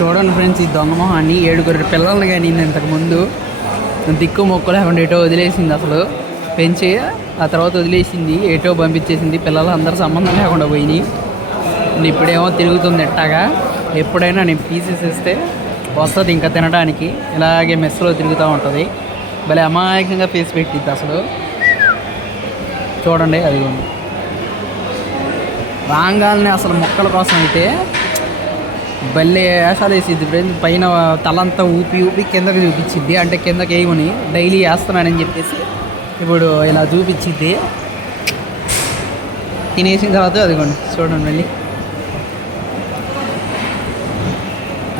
చూడండి ఫ్రెండ్స్, ఈ దొంగమొహాన్ని 7 పిల్లల్ని కానీ ఇంతకుముందు దిక్కు మొక్కు లేకుండా ఏటో వదిలేసింది. అసలు పెంచి ఆ తర్వాత వదిలేసింది, ఏటో పంపించేసింది. పిల్లలు అందరూ సంబంధం లేకుండా పోయినాయి. ఇప్పుడేమో తిరుగుతుంది ఎట్టాగా. ఎప్పుడైనా నేను పీసెస్ ఇస్తే వస్తుంది ఇంకా తినడానికి. ఇలాగే మెస్లో తిరుగుతూ ఉంటుంది. భలే అమాయకంగా ఫేస్ పెట్టిద్ది అసలు. చూడండి, అది రాగాల్ని అసలు మొక్కల కోసం అయితే భలే వేషాలు వేసిద్ది ఫ్రెండ్స్. పైన తలంతా ఊపి ఊపి కిందకి చూపించిద్ది. అంటే కిందకి వేయమని డైలీ వేస్తున్నానని చెప్పేసి ఇప్పుడు ఇలా చూపించిద్ది. తినేసిన తర్వాత అదిగోండి చూడండి, మళ్ళీ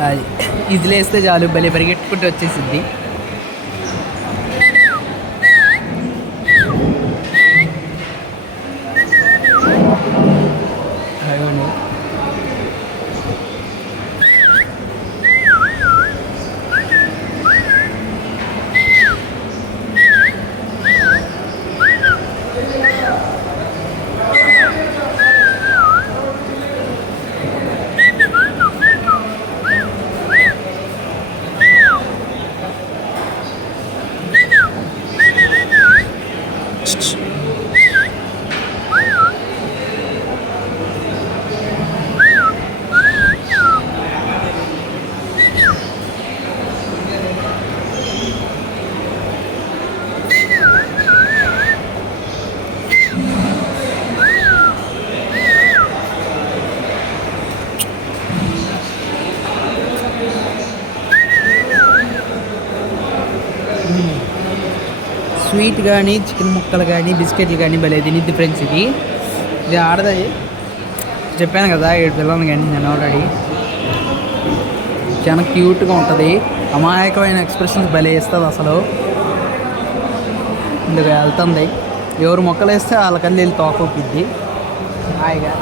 అది ఇదిలేస్తే చాలు భలే పరిగెట్టుకుంటూ వచ్చేసిద్ది. అదిగోండి, స్వీట్ కానీ చికెన్ ముక్కలు కానీ బిస్కెట్లు కానీ భలే తినిద్ది ఫ్రెండ్స్. ఇది ఆడది చెప్పాను కదా, 7 పిల్లలు కానీ నేను ఆల్రెడీ. చాలా క్యూట్గా ఉంటుంది. అమాయకమైన ఎక్స్ప్రెషన్స్ భలే ఇస్తుంది అసలు. ఇందుకు వెళ్తుంది, ఎవరు మొక్కలు వేస్తే వాళ్ళకల్లి వెళ్ళి తోకొప్పిద్ది హాయిగా.